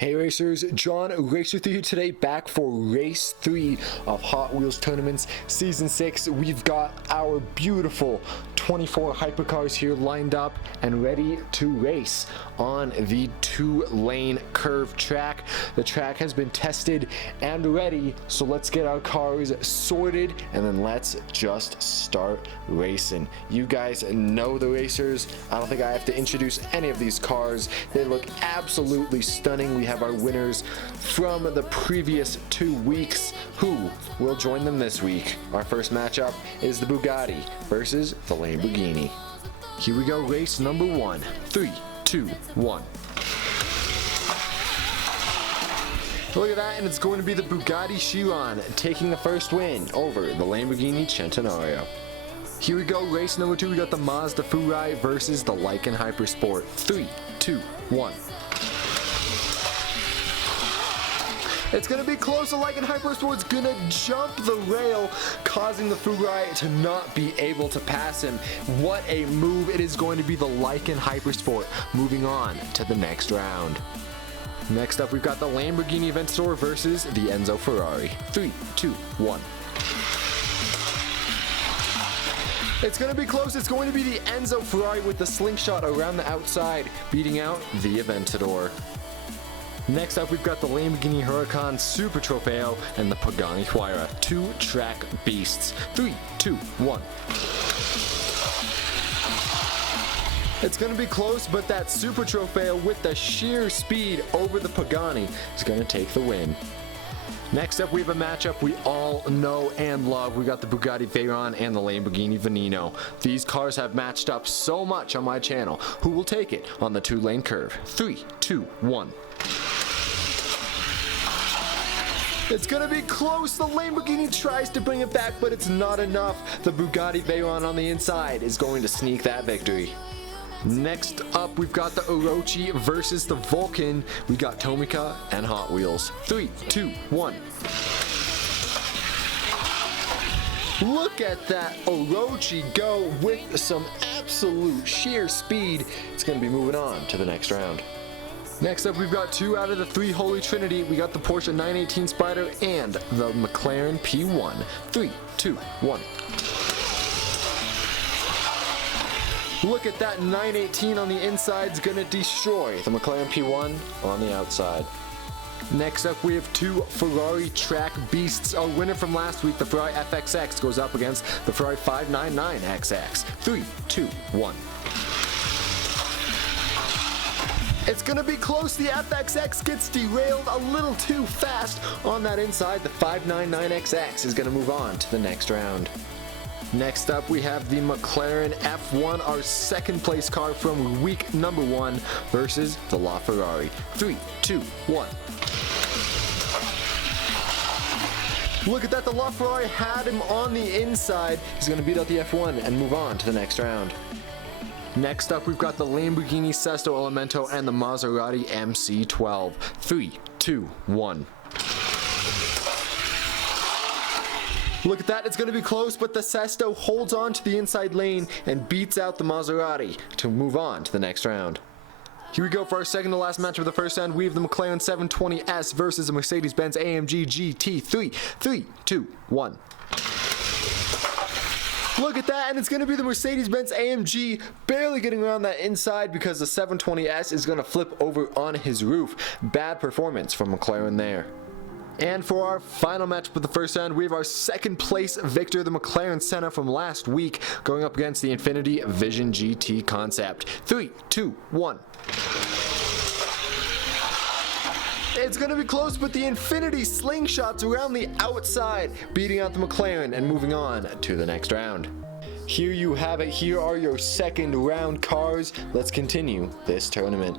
Hey racers, JonRacer3 today, back for race 3 of Hot Wheels Tournaments Season 6. We've got our beautiful 24 hypercars here lined up and ready to race on the 2-lane curve track. The track has been tested and ready, so let's get our cars sorted and then let's just start racing. You guys know the racers. I don't think I have to introduce any of these cars. They look absolutely stunning. We have our winners from the previous 2 weeks. Who will join them this week? Our first matchup is the Bugatti versus the Lamborghini. Here we go, race number 1. 3, 2, 1. Look at that, and it's going to be the Bugatti Chiron taking the first win over the Lamborghini Centenario. Here we go, race number 2. We got the Mazda Furai versus the Lykan Hypersport. 3, 2, 1. It's going to be close. The Lykan Hypersport's going to jump the rail, causing the Furai to not be able to pass him. What a move. It is going to be the Lykan Hypersport moving on to the next round. Next up, we've got the Lamborghini Aventador versus the Enzo Ferrari. 3, 2, 1. It's going to be close. It's going to be the Enzo Ferrari with the slingshot around the outside, beating out the Aventador. Next up, we've got the Lamborghini Huracan Super Trofeo and the Pagani Huayra, 2 track beasts. 3, 2, 1. It's going to be close, but that Super Trofeo with the sheer speed over the Pagani is going to take the win. Next up, we have a matchup we all know and love. We got the Bugatti Veyron and the Lamborghini Veneno. These cars have matched up so much on my channel. Who will take it on the 2-lane curve? 3, 2, 1. It's going to be close. The Lamborghini tries to bring it back, but it's not enough. The Bugatti Veyron on the inside is going to sneak that victory. Next up, we've got the Orochi versus the Vulcan. We got Tomica and Hot Wheels. 3, 2, 1. Look at that Orochi go with some absolute sheer speed. It's going to be moving on to the next round. Next up, we've got 2 out of the 3 Holy Trinity. We got the Porsche 918 Spider and the McLaren P1. 3, 2, 1. Look at that 918 on the inside. It's going to destroy the McLaren P1 on the outside. Next up, we have 2 Ferrari track beasts. Our winner from last week, the Ferrari FXX, goes up against the Ferrari 599XX. 3, 2, 1. It's going to be close. The FXX gets derailed a little too fast on that inside. The 599XX is going to move on to the next round. Next up, we have the McLaren F1, our second place car from week number 1 versus the LaFerrari. 3, 2, 1. Look at that. The LaFerrari had him on the inside. He's going to beat out the F1 and move on to the next round. Next up, we've got the Lamborghini Sesto Elemento and the Maserati MC12. 3, 2, 1. Look at that. It's going to be close, but the Sesto holds on to the inside lane and beats out the Maserati to move on to the next round. Here we go for our second to last match of the first round. We have the McLaren 720S versus the Mercedes-Benz AMG GT3. 3, 2, 1. Look at that, and it's going to be the Mercedes-Benz AMG barely getting around that inside because the 720S is going to flip over on his roof. Bad performance from McLaren there. And for our final match of the first round, we have our second place victor, the McLaren Senna from last week, going up against the Infiniti Vision GT Concept. 3, 2, 1. It's going to be close, but the Infiniti slingshots around the outside, beating out the McLaren and moving on to the next round. Here you have it. Here are your second round cars. Let's continue this tournament.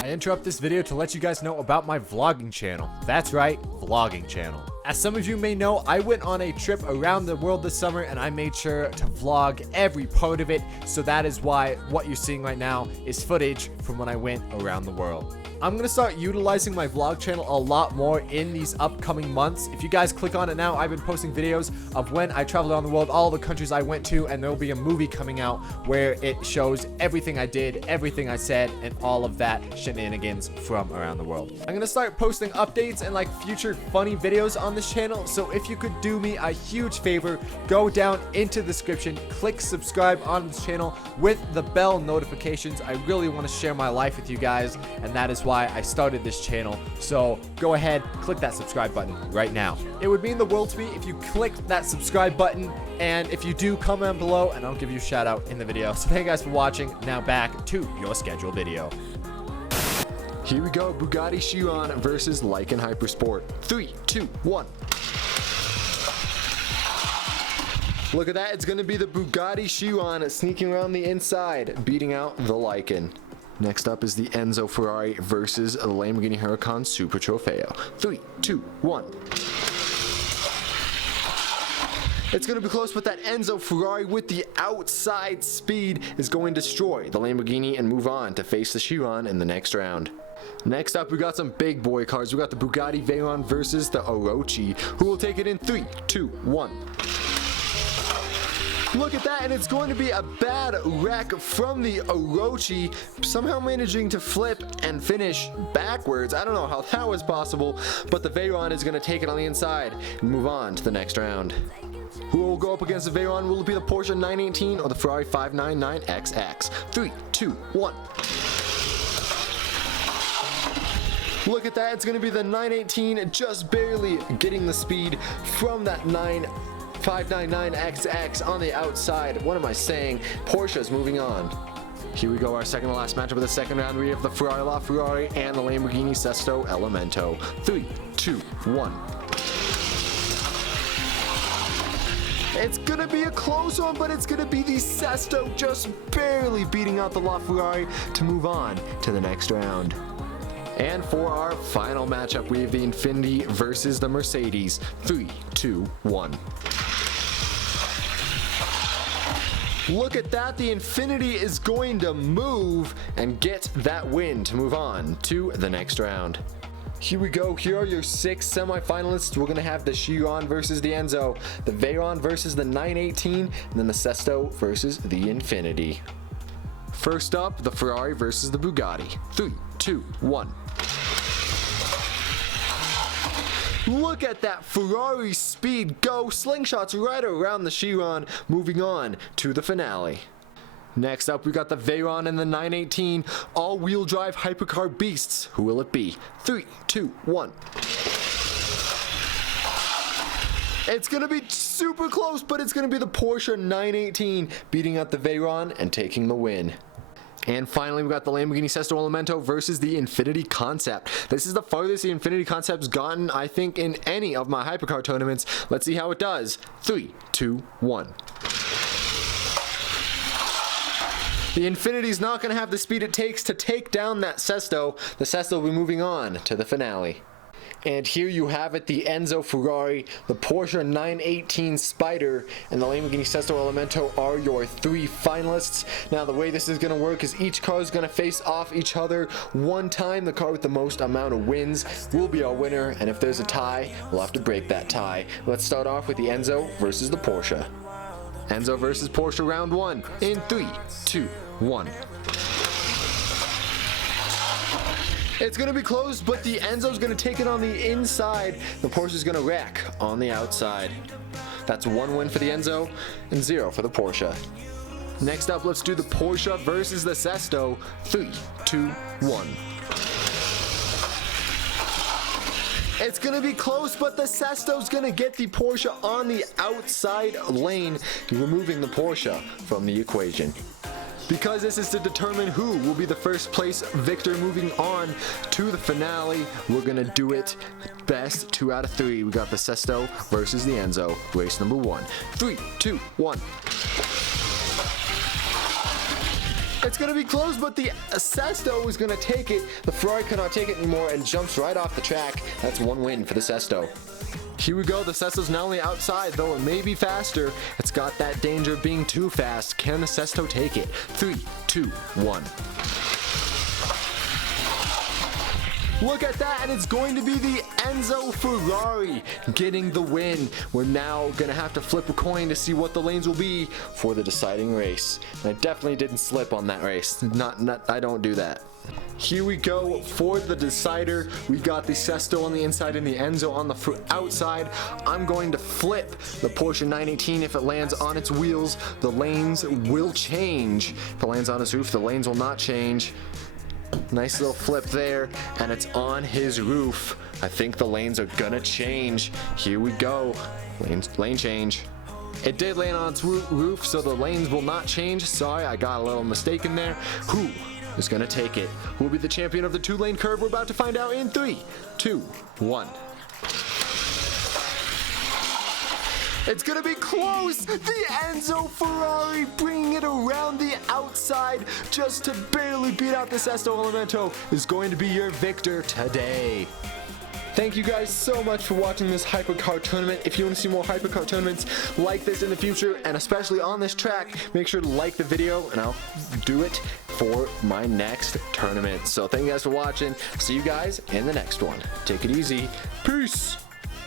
I interrupt this video to let you guys know about my vlogging channel. That's right, vlogging channel. As some of you may know, I went on a trip around the world this summer and I made sure to vlog every part of it. So that is why what you're seeing right now is footage from when I went around the world. I'm gonna start utilizing my vlog channel a lot more in these upcoming months. If you guys click on it now, I've been posting videos of when I traveled around the world, all the countries I went to, and there will be a movie coming out where it shows everything I did, everything I said, and all of that shenanigans from around the world. I'm gonna start posting updates and like future funny videos on this channel, so if you could do me a huge favor, go down into the description, click subscribe on this channel with the bell notifications. I really want to share my life with you guys, and that is why I started this channel. So go ahead, click that subscribe button right now. It would mean the world to me if you clicked that subscribe button, and if you do, comment below and I'll give you a shout out in the video. So thank you guys for watching. Now back to your scheduled video. Here we go, Bugatti Chiron versus Lycan Hypersport. 3, 2, 1. Look at that, it's going to be the Bugatti Chiron sneaking around the inside, beating out the Lycan. Next up is the Enzo Ferrari versus the Lamborghini Huracan Super Trofeo. 3, 2, 1. It's going to be close, but that Enzo Ferrari with the outside speed is going to destroy the Lamborghini and move on to face the Chiron in the next round. Next up, we got some big boy cars. We got the Bugatti Veyron versus the Orochi, who will take it in 3, 2, 1. Look at that, and it's going to be a bad wreck from the Orochi, somehow managing to flip and finish backwards. I don't know how that was possible, but the Veyron is going to take it on the inside and move on to the next round. Who will go up against the Veyron? Will it be the Porsche 918 or the Ferrari 599XX? 3, 2, 1. Look at that, it's going to be the 918, just barely getting the speed from that 599XX on the outside. What am I saying? Porsche's moving on. Here we go, our second to last matchup of the second round. We have the Ferrari LaFerrari and the Lamborghini Sesto Elemento. 3, 2, 1. It's gonna be a close one, but it's gonna be the Sesto just barely beating out the LaFerrari to move on to the next round. And for our final matchup, we have the Infiniti versus the Mercedes. 3, 2, 1. Look at that, the Infiniti is going to move and get that win to move on to the next round. Here we go, here are your 6 semi-finalists. We're gonna have the Chiron versus the Enzo, the Veyron versus the 918, and then the Sesto versus the Infiniti. First up, the Ferrari versus the Bugatti. 3, 2, 1. Look at that Ferrari speed go. Slingshots right around the Chiron, moving on to the finale. Next up, we got the Veyron and the 918 all-wheel drive hypercar beasts. Who will it be? 3, 2, 1. It's going to be super close, but it's going to be the Porsche 918 beating out the Veyron and taking the win. And finally, we got the Lamborghini Sesto Elemento versus the Infiniti Concept. This is the farthest the Infiniti Concept's gotten, I think, in any of my hypercar tournaments. Let's see how it does. 3, 2, 1. The Infiniti's not going to have the speed it takes to take down that Sesto. The Sesto will be moving on to the finale. And here you have it, the Enzo Ferrari, the Porsche 918 Spider, and the Lamborghini Sesto Elemento are your 3 finalists. Now the way this is going to work is each car is going to face off each other one time. The car with the most amount of wins will be our winner, and if there's a tie, we'll have to break that tie. Let's start off with the Enzo versus the Porsche. Enzo versus Porsche round 1 in 3, 2, 1. It's going to be close, but the Enzo's going to take it on the inside. The Porsche's going to wreck on the outside. That's 1 win for the Enzo and 0 for the Porsche. Next up, let's do the Porsche versus the Sesto. 3, 2, 1. It's going to be close, but the Sesto's going to get the Porsche on the outside lane, removing the Porsche from the equation. Because this is to determine who will be the first place victor moving on to the finale, we're going to do it best 2 out of 3. We got the Sesto versus the Enzo, race number 1. 3, 2, 1. It's going to be close, but the Sesto is going to take it. The Ferrari cannot take it anymore and jumps right off the track. That's 1 win for the Sesto. Here we go, the Sesto's not only outside, though it may be faster. It's got that danger of being too fast. Can the Sesto take it? 3, 2, 1. Look at that, and it's going to be the Enzo Ferrari getting the win. We're now gonna have to flip a coin to see what the lanes will be for the deciding race. And I definitely didn't slip on that race. I don't do that. Here we go for the decider. We got the Sesto on the inside and the Enzo on the outside. I'm going to flip the Porsche 918. If it lands on its wheels, the lanes will change. If it lands on its roof, the lanes will not change. Nice little flip there, and it's on his roof. I think the lanes are gonna change. Here we go. Lane change. It did land on its roof, so the lanes will not change. Sorry, I got a little mistake in there. Who is gonna take it? Who will be the champion of the 2-lane curve? We're about to find out in 3, 2, 1. It's gonna be close. The Enzo Ferrari bringing it around the outside just to barely beat out the Sesto Elemento is going to be your victor today. Thank you guys so much for watching this HYPERCAR tournament. If you want to see more HYPERCAR tournaments like this in the future, and especially on this track, make sure to like the video, and I'll do it for my next tournament. So thank you guys for watching. See you guys in the next one. Take it easy. Peace.